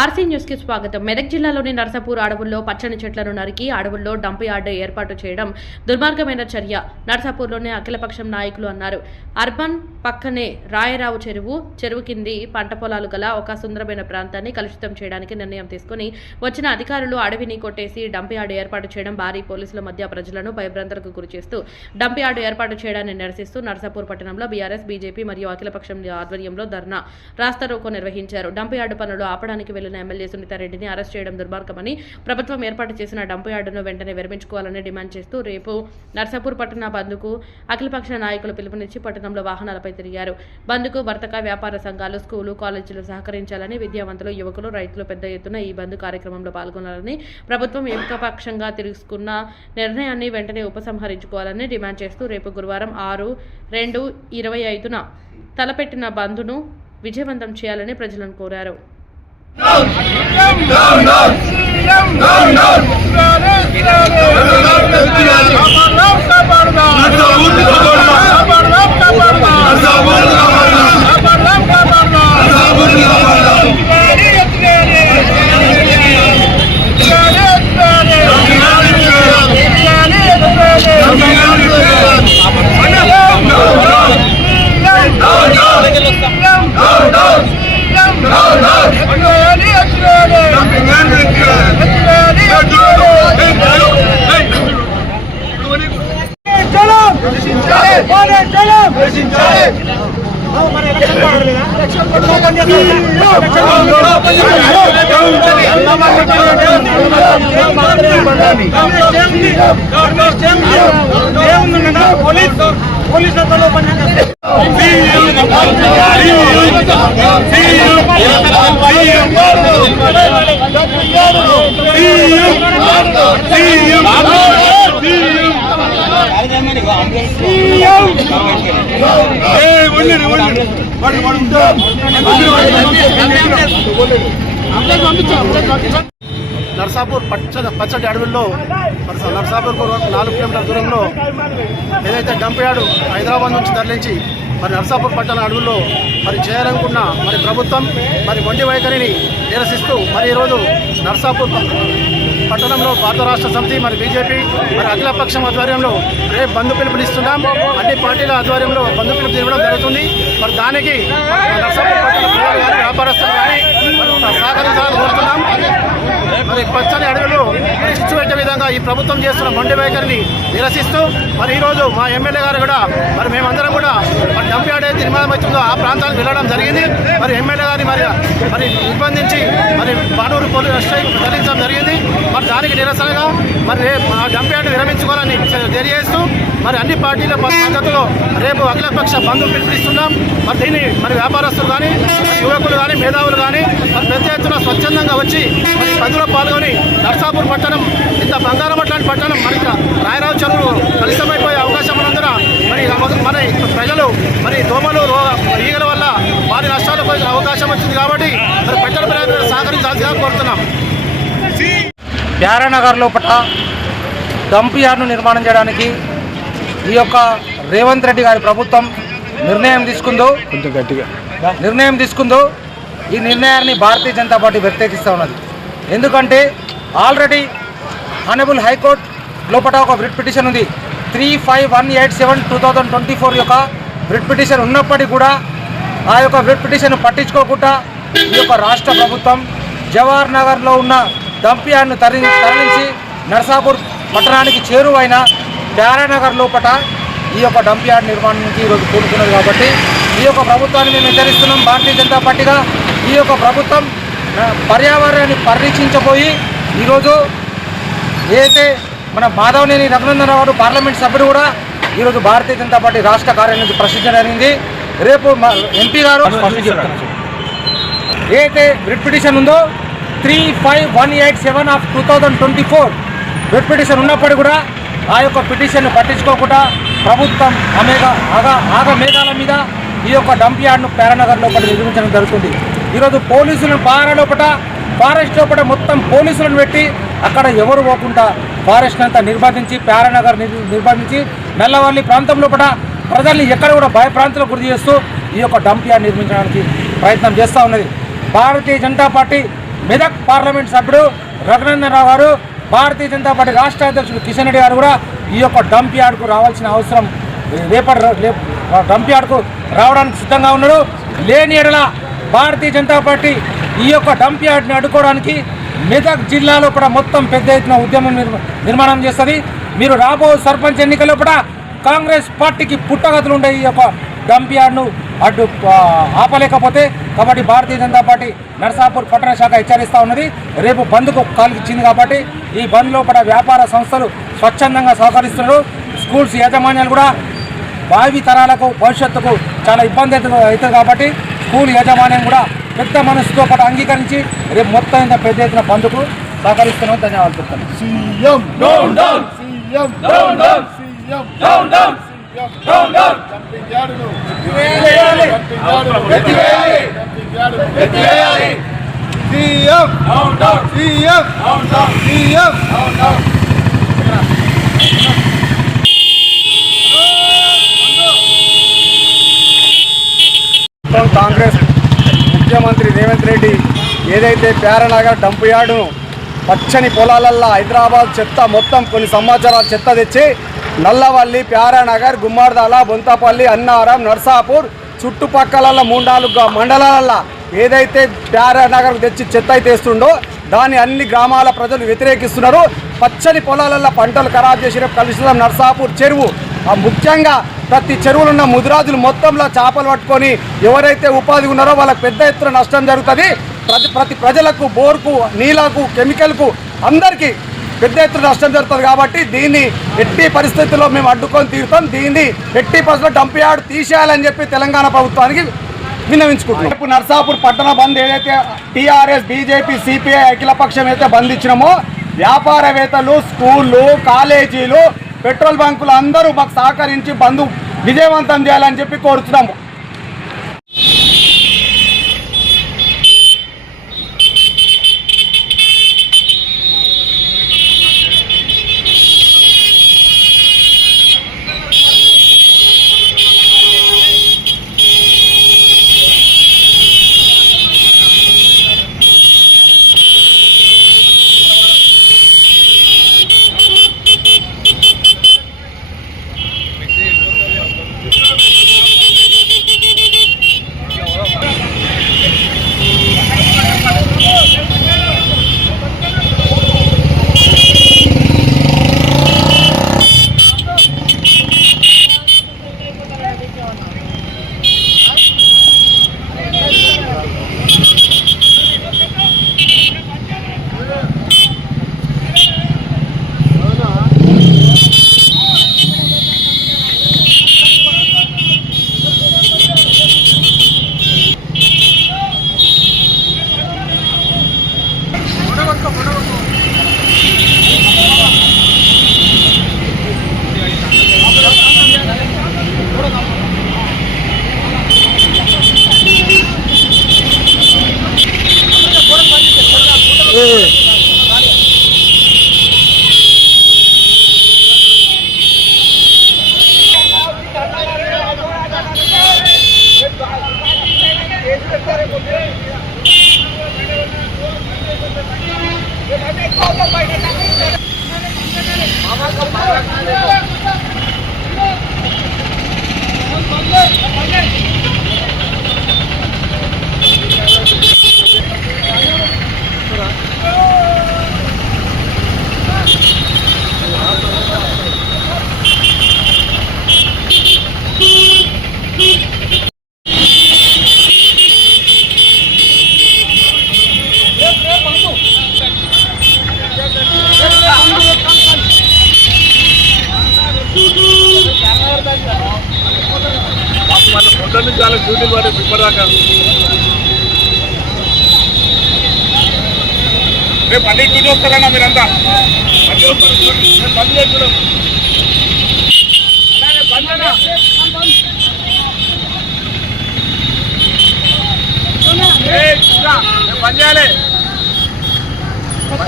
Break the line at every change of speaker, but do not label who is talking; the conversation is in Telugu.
ఆర్సీ న్యూస్కి స్వాగతం. మెదక్ జిల్లాలోని నర్సాపూర్ అడవుల్లో పచ్చని చెట్లను నరికి అడవుల్లో డంప్ యార్డ్ ఏర్పాటు చేయడం దుర్మార్గమైన చర్య నర్సాపూర్లోని అఖిలపక్షం నాయకులు అన్నారు. అర్బన్ పక్కనే రాయరావు చెరువు చెరువు కింది పంట పొలాలు గల ఒక సుందరమైన ప్రాంతాన్ని కలుషితం చేయడానికి నిర్ణయం తీసుకుని వచ్చిన అధికారులు అడవిని కొట్టేసి డంప్ యార్డ్ ఏర్పాటు చేయడం భారీ పోలీసుల మధ్య ప్రజలను భయభ్రాంతులకు గురిచేస్తూ డంప్ యార్డ్ ఏర్పాటు చేయడాన్ని నిరసిస్తూ నర్సాపూర్ పట్టణంలో బీఆర్ఎస్ బీజేపీ మరియు అఖిలపక్షం ఆధ్వర్యంలో ధర్నా రాస్తారోకో నిర్వహించారు. డంప్ యార్డు పనులు ఆపడానికి వెళ్ళిన ఎమ్మెల్యే సునీతారెడ్డిని అరెస్ట్ చేయడం దుర్మార్గమని ప్రభుత్వం ఏర్పాటు చేసిన డంపు యార్డును వెంటనే విరమించుకోవాలని డిమాండ్ చేస్తూ రేపు నర్సాపూర్ పట్టణ బంద్కు అఖిలపక్ష నాయకులు పిలుపునిచ్చి పట్టణంలో వాహనాలపై తిరిగారు. బంద్కు వర్తక వ్యాపార సంఘాలు స్కూలు కాలేజీలు సహకరించాలని విద్యావంతులు యువకులు రైతులు పెద్ద ఎత్తున ఈ బంద్ కార్యక్రమంలో పాల్గొనాలని ప్రభుత్వం ఏకపక్షంగా తీసుకున్న నిర్ణయాన్ని వెంటనే ఉపసంహరించుకోవాలని డిమాండ్ చేస్తూ రేపు గురువారం ఆరు రెండు ఇరవై ఐదున తలపెట్టిన బంద్ను విజయవంతం చేయాలని ప్రజలను కోరారు. Sabırlar, sabırlar, sabırlar.
Police police
Narsapur పచ్చ పచ్చటి అడవుల్లో మరి నర్సాపూర్ నాలుగు కిలోమీటర్ల దూరంలో ఏదైతే డంప్ యార్డు హైదరాబాద్ నుంచి తరలించి మరి నర్సాపూర్ పట్టణ అడవుల్లో మరి చేయాలనుకున్న మరి ప్రభుత్వం మరి మొండి వైఖరిని నిరసిస్తూ మరి ఈరోజు నర్సాపూర్ పట్టణంలో భారత రాష్ట్ర సమితి మరి బీజేపీ మరి అఖిలపక్షం ఆధ్వర్యంలో రేపు బంధు పిలుపునిస్తున్నాం అన్ని పార్టీల ఆధ్వర్యంలో బంధు పిలుపు ఇవ్వడం జరుగుతుంది. మరి దానికి నర్సాపూర్ పట్టణ వ్యాపారస్తులు కానీ సహకరించాలని కోరుతున్నాం. మరి పచ్చని అడవులు మరి చిచ్చు పెట్టే విధంగా ఈ ప్రభుత్వం చేస్తున్న మొండి వైఖరిని నిరసిస్తూ మరి ఈరోజు మా ఎమ్మెల్యే గారు కూడా మరి మేమందరం కూడా మరి డంప్ యార్డ్ నిర్మాణం అవుతుందో ఆ ప్రాంతానికి వెళ్ళడం జరిగింది. మరి ఎమ్మెల్యే గారిని మరి మరి నిర్బంధించి మరి బానూరు పోలీస్ స్ట్రైక్ తరలించడం జరిగింది. మరి దానికి నిరసనగా మరి రేపు ఆ డంప్ విరమించుకోవాలని తెలియజేస్తూ మరి అన్ని పార్టీల మద్దతులో రేపు అఖిలపక్ష బంధు పిలుపునిస్తున్నాం. మరి దీన్ని మరి వ్యాపారస్తులు కానీ యువకులు కానీ మేధావులు కానీ మరి పెద్ద ఎత్తున స్వచ్ఛందంగా వచ్చి మరి పదిలో పాల్గొని నర్సాపూర్ పట్టణం ఇంత బంగారం అట్లాంటి పట్టణం మరి రాయరావు చెరువు కలుషితమైపోయే అవకాశం ఉన్నందున మరి మన ప్రజలు మరి దోమలు ఈగల వల్ల వారి నష్టాలు పోయే అవకాశం వచ్చింది కాబట్టి మరి పెద్దల ప్రజలు సహకరించాల్సిందిగా కోరుతున్నాం.
ప్యారానగర్ లోపల డంప్ యార్డ్ను నిర్మాణం చేయడానికి ఈ యొక్క రేవంత్ రెడ్డి గారి ప్రభుత్వం నిర్ణయం తీసుకుందో
కొంచెం గట్టిగా.
నిర్ణయం తీసుకుందో ఈ నిర్ణయాన్ని భారతీయ జనతా పార్టీ వ్యతిరేకిస్తూ ఉన్నది. ఎందుకంటే ఆల్రెడీ ఆనబుల్ హైకోర్టు లోపల ఒక రిట్ పిటిషన్ ఉంది. Three five one eight seven two thousand twenty four యొక్క రిట్ పిటిషన్ ఉన్నప్పటికీ కూడా ఆ యొక్క రిట్ పిటిషన్ పట్టించుకోకుండా ఈ యొక్క రాష్ట్ర ప్రభుత్వం జవహర్ నగర్లో ఉన్న డంప్ యార్డ్ను తరలి తరలించి నర్సాపూర్ పట్టణానికి చేరువైన ప్యారానగర్ లోపల ఈ యొక్క డంప్యార్డ్ నిర్మాణానికి ఈరోజు కోరుకున్నది కాబట్టి ఈ యొక్క ప్రభుత్వాన్ని మేము హెచ్చరిస్తున్నాం. భారతీయ జనతా పార్టీగా ఈ యొక్క ప్రభుత్వం పర్యావరణాన్ని పరిరక్షించబోయి ఈరోజు ఏదైతే మన మాధవనేని రఘునందన్ రావు పార్లమెంట్ సభ్యుడు కూడా ఈరోజు భారతీయ జనతా పార్టీ రాష్ట్ర కార్యాలయం నుంచి ప్రశ్నించడం జరిగింది. రేపు ఎంపీ గారు ఏదైతే రిట్ పిటిషన్ ఉందో three five one eight seven of two thousand twenty four writ petition ఉన్నప్పటికీ కూడా ఆ యొక్క పిటిషన్ పట్టించుకోకుండా ప్రభుత్వం అమేగా ఆగా ఆగ మేఘాల మీద ఈ యొక్క డంప్ యార్డ్ను పేరనగర్ లోపల నిర్మించడం జరుగుతుంది. ఈరోజు పోలీసులను పారా లోపల ఫారెస్ట్ లోపల మొత్తం పోలీసులను పెట్టి అక్కడ ఎవరు పోకుండా ఫారెస్ట్ అంతా నిర్బంధించి ప్యారానగర్ నిర్బంధించి నల్లవల్లి ప్రాంతం లోపల ప్రజల్ని ఎక్కడ కూడా భయప్రాంతాలకు గురి చేస్తూ ఈ యొక్క డంప్ యార్డ్ నిర్మించడానికి ప్రయత్నం చేస్తూ ఉన్నది. భారతీయ జనతా పార్టీ మెదక్ పార్లమెంట్ సభ్యుడు రఘునందన్ రావు గారు భారతీయ జనతా పార్టీ రాష్ట్ర అధ్యక్షుడు కిషన్ రెడ్డి గారు కూడా ఈ యొక్క డంప్ యార్డ్కు రావాల్సిన అవసరం రేపటి రేపు డంప్ యార్డ్కు రావడానికి సిద్ధంగా ఉన్నాడు లేని ఎడల భారతీయ జనతా పార్టీ ఈ యొక్క డంప్ యార్డ్ని అడ్డుకోవడానికి మెదక్ జిల్లాలో కూడా మొత్తం పెద్ద ఎత్తున ఉద్యమం నిర్మాణం చేస్తుంది. మీరు రాబో సర్పంచ్ ఎన్నికల్లో కూడా కాంగ్రెస్ పార్టీకి పుట్టగతులు ఉండే ఈ యొక్క డంప్ యార్డ్ను అడ్డు ఆపలేకపోతే కాబట్టి భారతీయ జనతా పార్టీ నర్సాపూర్ పట్టణ శాఖ హెచ్చరిస్తూ ఉన్నది. రేపు బంద్కు కాలిచ్చింది కాబట్టి ఈ బంద్లో కూడా వ్యాపార సంస్థలు స్వచ్ఛందంగా సహకరిస్తున్నారు. స్కూల్స్ యాజమాన్యాలు కూడా భావి తరాలకు భవిష్యత్తుకు చాలా ఇబ్బంది అవుతుంది కాబట్టి స్కూల్ యాజమాన్యం కూడా పెద్ద మనసుతో పాటు అంగీకరించి రేపు మొత్తం ఇంత పెద్ద ఎత్తున బంద్కు సహకరిస్తున్నాం ధన్యవాదాలు చెప్తాను
CM. Down down. CM. Down down. CM. మొత్తం కాంగ్రెస్ ముఖ్యమంత్రి రేవంత్ రెడ్డి ఏదైతే ప్యారనగర్ డంప్ యార్డును పచ్చని పొలాలల్లో హైదరాబాద్ చెత్త మొత్తం కొన్ని సంవత్సరాల చెత్త తెచ్చి నల్లవల్లి ప్యారానగర్ గుమ్మార్దాల బొంతపల్లి అన్నారం నర్సాపూర్ చుట్టుపక్కల మూడు నాలుగు మండలాలల్లో ఏదైతే ప్యారానగర్ తెచ్చి చెత్త అయితే వేస్తుండో దాన్ని అన్ని గ్రామాల ప్రజలు వ్యతిరేకిస్తున్నారు. పచ్చని పొలాలల్లో పంటలు ఖరాబ్ చేసిన కలుషితం నర్సాపూర్ చెరువు. ముఖ్యంగా ప్రతి చెరువులు ఉన్న ముదిరాజులు మొత్తంలో చేపలు పట్టుకొని ఎవరైతే ఉపాధి ఉన్నారో వాళ్ళకి పెద్ద ఎత్తున నష్టం జరుగుతుంది. ప్రతి ప్రతి ప్రజలకు బోర్కు నీళ్ళకు కెమికల్కు అందరికీ పెద్ద ఎత్తున నష్టం జరుగుతుంది కాబట్టి దీన్ని ఎట్టి పరిస్థితుల్లో మేము అడ్డుకొని తీరుతాం. దీన్ని ఎట్టి పరిస్థితుల్లో డంప్ యార్డ్ తీసేయాలని చెప్పి తెలంగాణ ప్రభుత్వానికి విన్నవించుకుంటున్నాం. రేపు నర్సాపూర్ పట్టణ బంద్ ఏదైతే టీఆర్ఎస్ బీజేపీ సిపిఐ అఖిలపక్షం అయితే బంద్ ఇచ్చినామో వ్యాపారవేత్తలు స్కూళ్ళు కాలేజీలు పెట్రోల్ బంకులు అందరూ మాకు సహకరించి బంధు విజయవంతం చేయాలని చెప్పి కోరుతున్నాము
పొద్దున్న నుంచి చాలా డ్యూటీ పడి ఇప్పటిదాకా. రేపు అన్ని డ్యూటీ వస్తారన్నా మీరంతా. బంద్ వస్తారు బంద్ చేస్తున్నాం బంద్ చేయాలి. బంద్